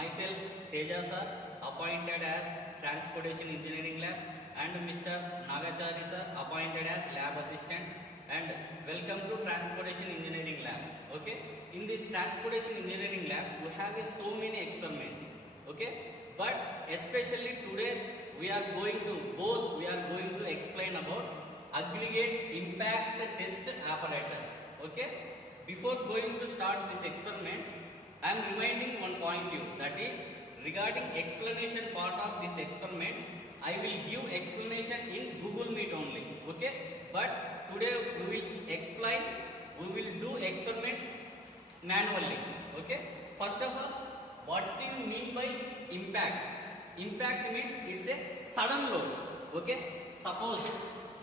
myself Teja sir, appointed as Transportation Engineering Lab, and Mr. Nagachari sir, appointed as Lab Assistant. And welcome to Transportation Engineering Lab. Okay, in this Transportation Engineering Lab, we have so many experiments. Okay, but especially today we are going to explain about aggregate impact test apparatus. Okay, before going to start this experiment, I am reminding one point you, that is regarding explanation part of this experiment. I will give explanation in Google Meet only. Okay, but today we will do experiment manually. Okay, first of all, what do you mean by impact? Impact means it's a sudden load. Okay, suppose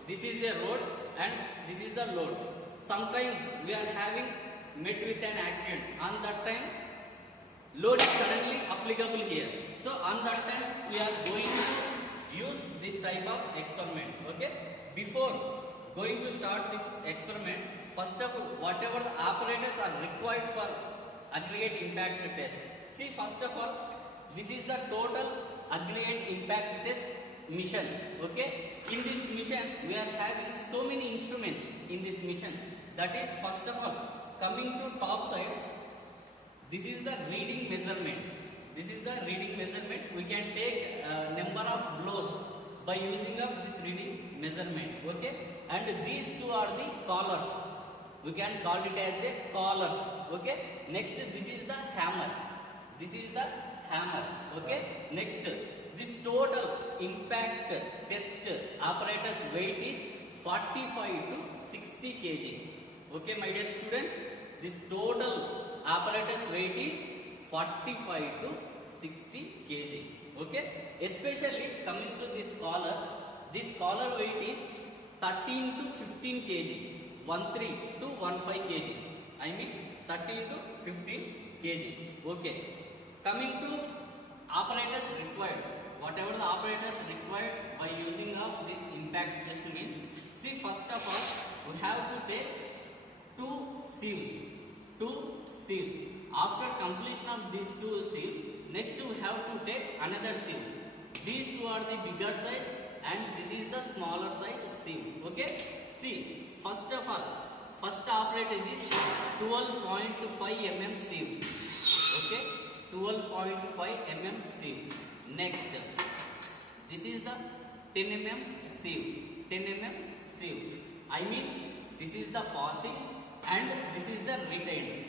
this is a road and this is the load. Sometimes we are having met with an accident. On that time, load is suddenly applicable here. So on that time, we are going to use this type of experiment. Okay, before going to start this experiment, first of all, whatever the apparatus are required for aggregate impact test. See, first of all, this is the total aggregate impact test mission. Okay, in this mission we are having so many instruments in this mission. That is, first of all, coming to top side, this is the reading measurement. This is the reading measurement. We can take number of blows by using of this reading measurement. Okay, and these two are the collars. We can call it as a collars. Okay, next this is the hammer. This is the hammer. Okay, next this total impact test apparatus weight is 45 to 60 kg. Okay, my dear students, this total apparatus weight is 45 to 60 kg. Okay, especially coming to this collar weight is 13 to 15 kg. 13 to 15 kg. I mean 13 to 15 kg. Okay, coming to apparatus required. Whatever the apparatus required by using of this impact test means, see, first of all, we have to take two sieves. After completion of these two sieves, next we have to take another sieve. These two are the bigger size and this is the smaller size sieve. Okay, see, first of all, first apparatus is 12.5 mm sieve. Okay, 12.5 mm sieve. Next, this is the 10 mm sieve. 10 mm sieve. I mean, this is the passing and this is the retained.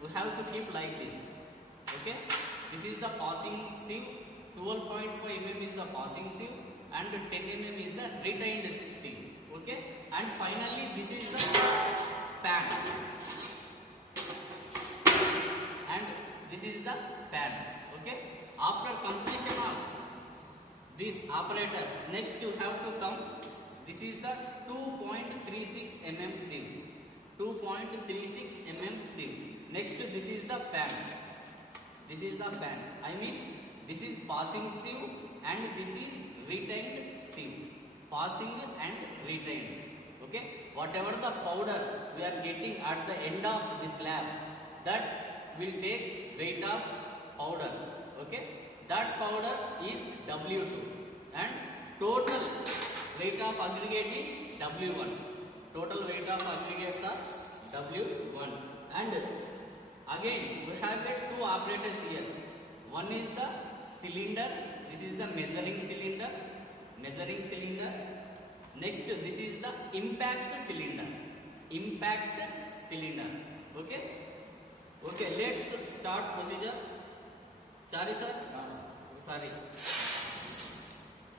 We have to keep like this. Okay, this is the passing sieve. 12.5 mm is the passing sieve and 10 mm is the retained sieve. Okay, and finally this is the pan and this is the pan. Okay, after completion of this apparatus, next you have to come. This is the 2.36 mm sieve. 2.36 mm sieve. Next, this is the pan. This is the pan. I mean, this is passing sieve and this is retained sieve. Passing and retained. Okay, whatever the powder we are getting at the end of this lab, that will take weight of powder. Okay, that powder is W2 and total weight of aggregate is W1. Total weight of aggregates are W1. And again we have two apparatus here. One is the cylinder. This is the measuring cylinder. Next, this is the impact cylinder. Okay, let's start procedure. Sorry sir, sorry.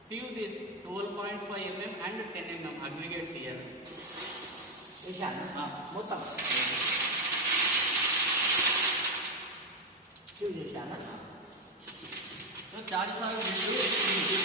Sieve this 12.5 mm and 10 mm aggregates here. మొత్తం sieve చేశాను. So Charlie sir will do sieve.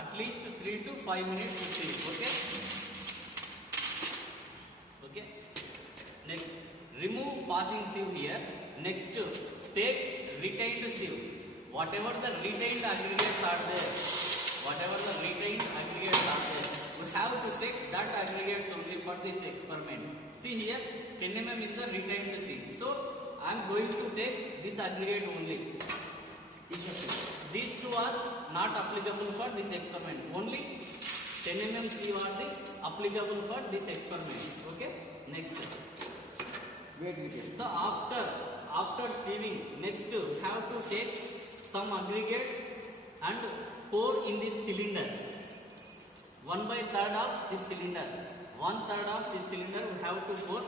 at least 3 to 5 minutes to sieve. Okay. Okay. Next, remove passing sieve here. Next, take retained sieve. Whatever the retained aggregates are there, we have to take that aggregates only for this experiment. See here, 10 mm is the retained sieve. So I am going to take this aggregate only. These two are not applicable for this experiment. Only 10 mm sieve are the applicable for this experiment. Okay. Next. So after sieving, next have to take some aggregates and pour in this cylinder. 1/3 of this cylinder. 1/3 of this cylinder we have to pour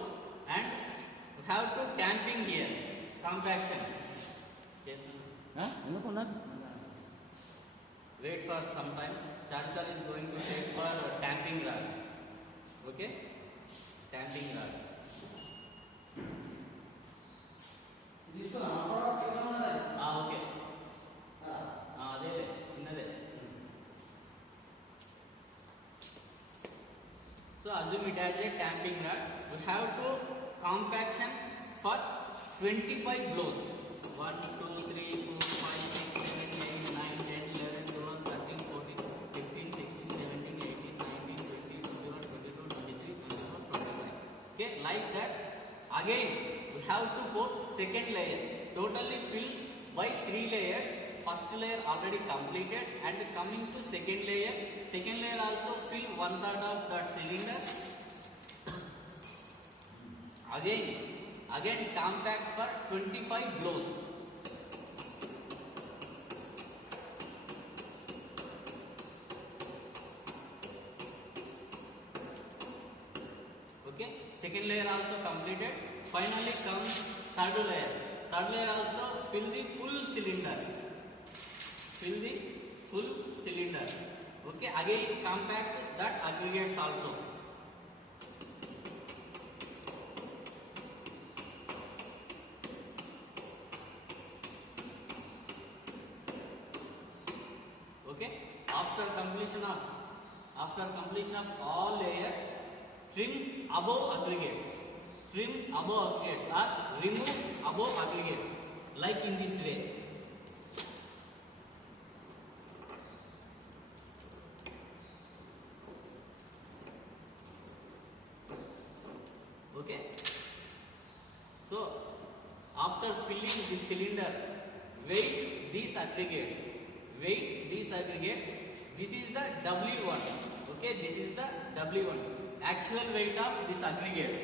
and we have to tamping here. Compaction. Wait for some time. Charlie sir is going to take for tamping rod. Okay? Tamping rod. Okay. అదే చిన్నదే. So assume it as a tamping rod. We have to compaction for 25 blows. 1, 2, 3, 4, 5, 6, 7, 8, 9, 10, 11, 12, 13, 14, 15, 16, 17, 18, 19, 20, 21, 22, 23, 24, 25. Okay, like that. Again, we have to put second layer. Totally fill by 3 layers. First layer already completed and coming to second layer. Second layer also fill 1/3 of that cylinder. Again compact for 25 blows. Okay, second layer also completed. Finally comes third layer. Third layer also fill the full cylinder. Okay, again compact that aggregates also. Okay, after completion of all layers, trim above aggregates. Trim above aggregates or remove above aggregates, like in this way. Okay. So after filling this cylinder, weight these aggregates. This is the W1. Okay, this is the W1. Actual weight of this aggregates.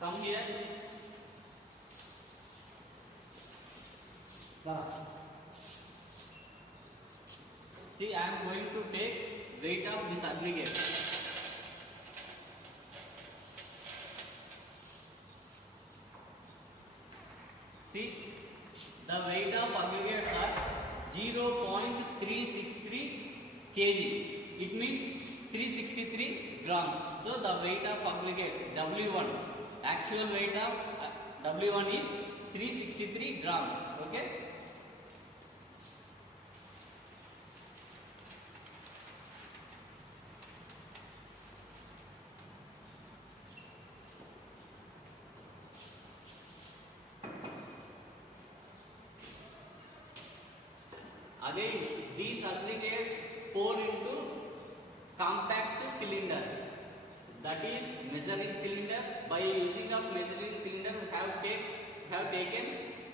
Come here. See, I am going to take weight of this aggregate. See, the weight of aggregates are 0.363 kg. It means 363 grams. So the weight of aggregates W1, actual weight of W1 is 363 grams. Okay. Again, these aggregates pour into compact cylinder. That is measuring cylinder. By using of measuring cylinder, we have taken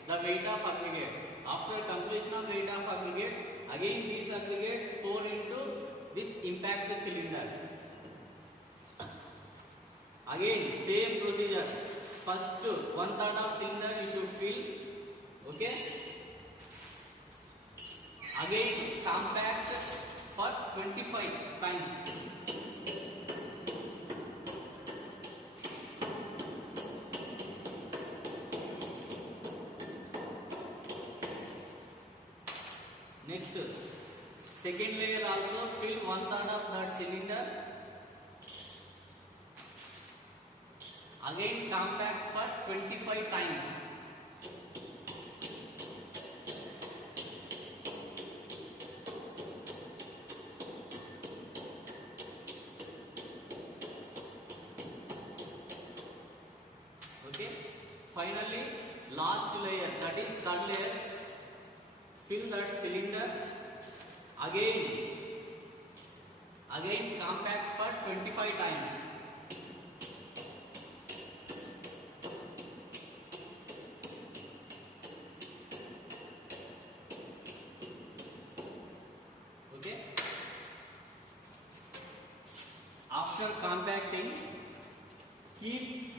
the weight of aggregate. After completion of weight of aggregate, again these aggregate pour into this impact cylinder. Again same procedure. First 1/3 of cylinder you should fill. Okay. Again compact for 25 times. Next, second layer also fill 1/3 of that cylinder. Again compact for 25 times. Finally, last layer, that is third layer, fill that cylinder, again compact for 25 times. Okay. After compacting, keep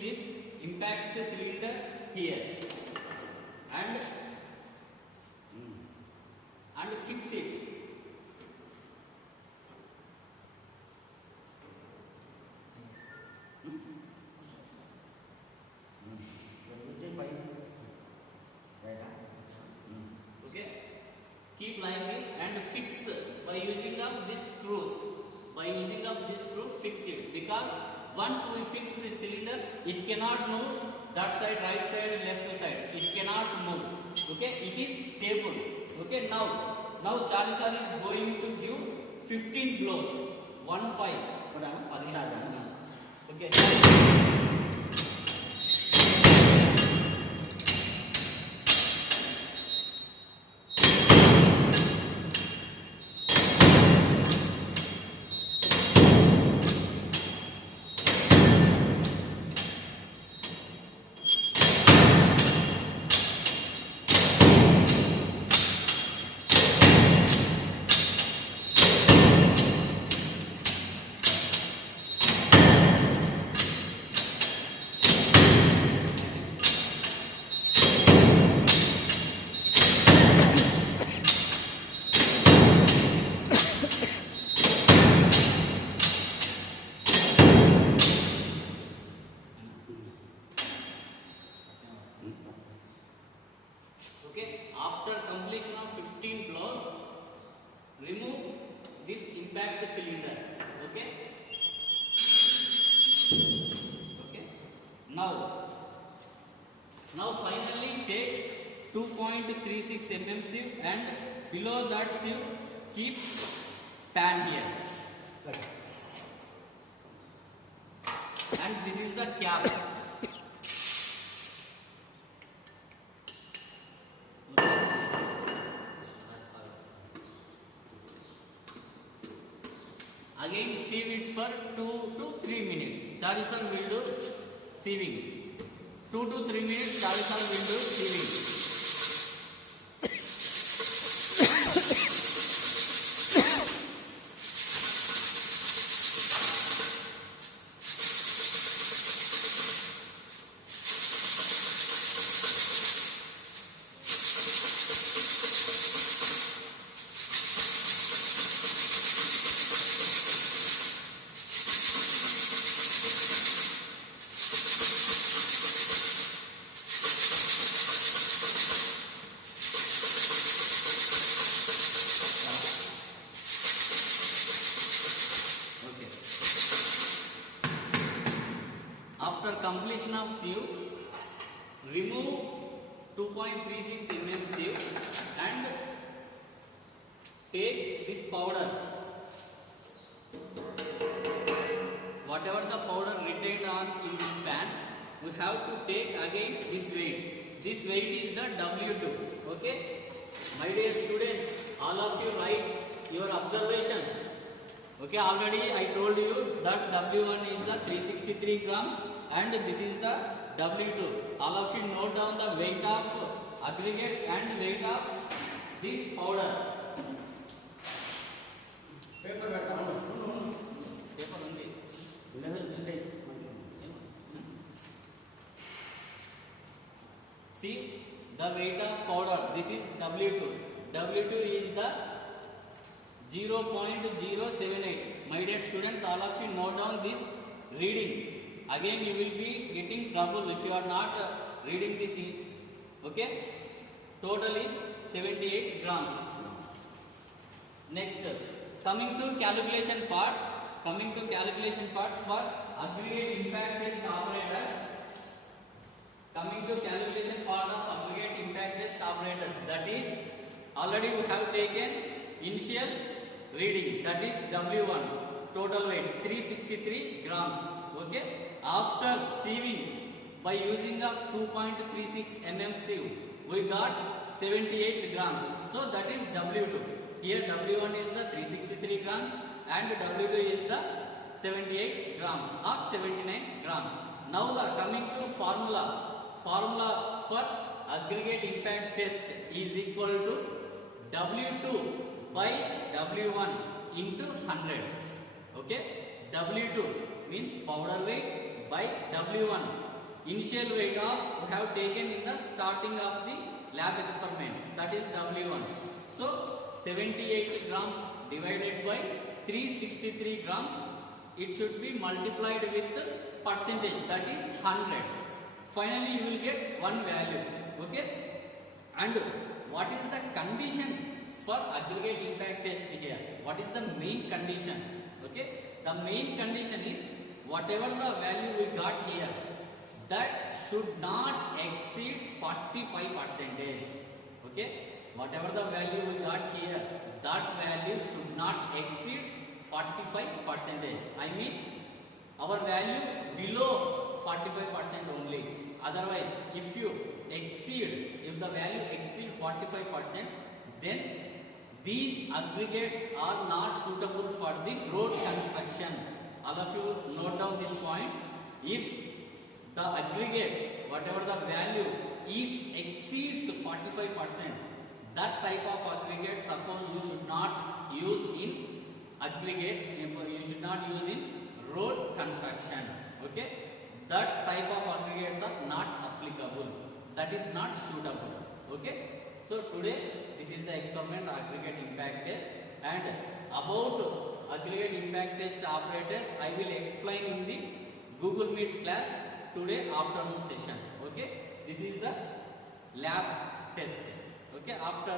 this impact cylinder here and fix it. Okay, keep like this and fix by using of this screws. Fix it, because once we fix the cylinder, it cannot move that side, right side, left side. It cannot move. Okay, it is stable. Okay, now Charlie sir is going to give 15 blows. 15. Okay. Okay, after completion of 15 blows, remove this impact cylinder. Okay. Now finally take 2.36 mm sieve and below that sieve keep pan here. And this is the cap. Again sieve it for 2 to 3 minutes. Charlie sir will do sieving. 2 to 3 minutes Charlie sir will do sieving. After completion of sieve, remove 2.36 mm sieve and take this powder. Whatever the powder retained on in this pan, we have to take again this weight. This weight is the W2. Okay, my dear students, all of you write your observation. Okay, already I told you that W1 is the 363 grams and this is the W2. All of you note down the weight of aggregates and weight of this powder. Paper ఉంది. See the weight of powder. This is W2. W2 is the 0.078. My dear students, all of you note down this reading. Again you will be getting trouble if you are not reading this. Okay, total is 78 grams. Next, coming to calculation part for aggregate impact test operator. Coming to calculation part of aggregate impact test operators, that is already we have taken initial reading, that is W1. total weight 363 grams. Okay, after sieving by using of 2.36 mm sieve, we got 78 grams. So that is W2. Here W1 is the 363 grams and W2 is the 78 grams or 79 grams. Now the coming to formula for aggregate impact test is equal to W2 by W1 into 100. Okay, W2 means powder weight by W1 initial weight of we have taken in the starting of the lab experiment, that is W1. So 78 grams divided by 363 grams, it should be multiplied with the percentage, that is 100. Finally you will get one value. Okay, and what is the condition for aggregate impact test here? What is the main condition? Okay, the main condition is whatever the value we got here, that should not exceed 45%. Okay, whatever the value we got here, that value should not exceed 45%. I mean our value below 45% only. Otherwise, if the value exceed 45%, then these aggregates are not suitable for the road construction. All of you note down this point. If the aggregates, whatever the value exceeds 45%, that type of aggregate, suppose you should not use in aggregate, you should not use in road construction. Okay, that type of aggregates are not applicable, that is not suitable. Okay, so today this is the experiment aggregate impact test, and about aggregate impact test operators I will explain in the Google Meet class today afternoon session. Okay, this is the lab test. Okay, after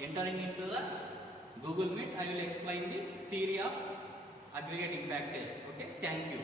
entering into the Google Meet, I will explain the theory of aggregate impact test. Okay, thank you.